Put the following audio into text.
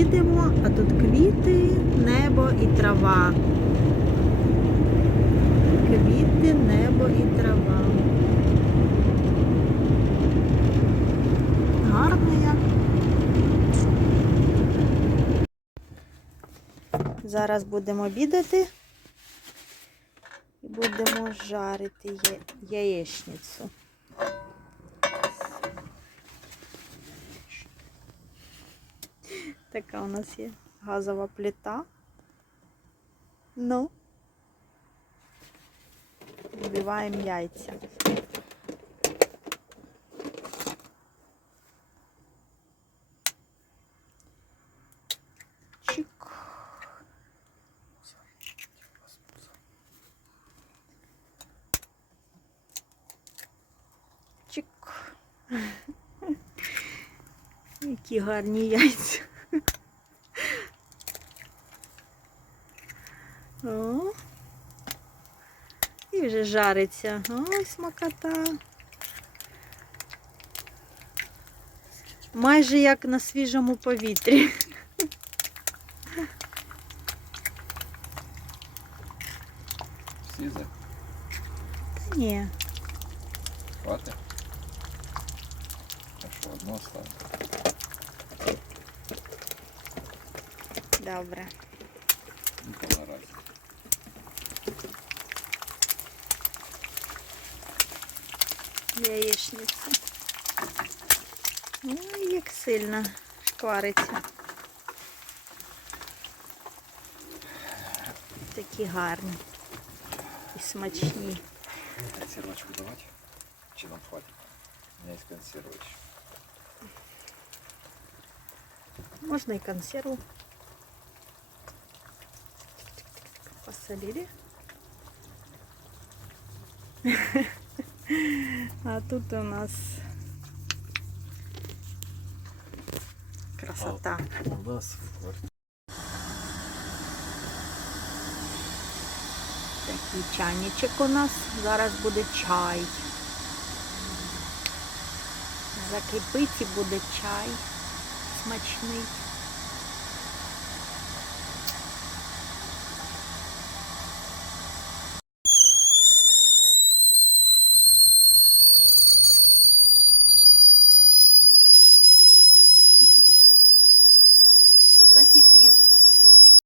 їдемо, а тут квіти, небо і трава. Квіти, небо і трава. Гарно як. Зараз будемо обідати і будемо жарити яєчницю. Така у нас є газова плита. Ну, вбиваємо яйця. Чик. Чик. Які гарні яйця. О. І вже жариться. Ой, смакота. Майже як на свіжому повітрі. Сізе, Ні. хватить. А що, одну оставимо? Добре. Ну, Яєчниця. Ой, як сильно шквариться. Такі гарні і смачні. Консервочку давать? Чи нам хватит? У меня есть консервочка. Можна і консерву. Посолили. А тут у нас красота. У нас. Такий чайничок у нас. Зараз буде чай. Закипить і буде чай смачний.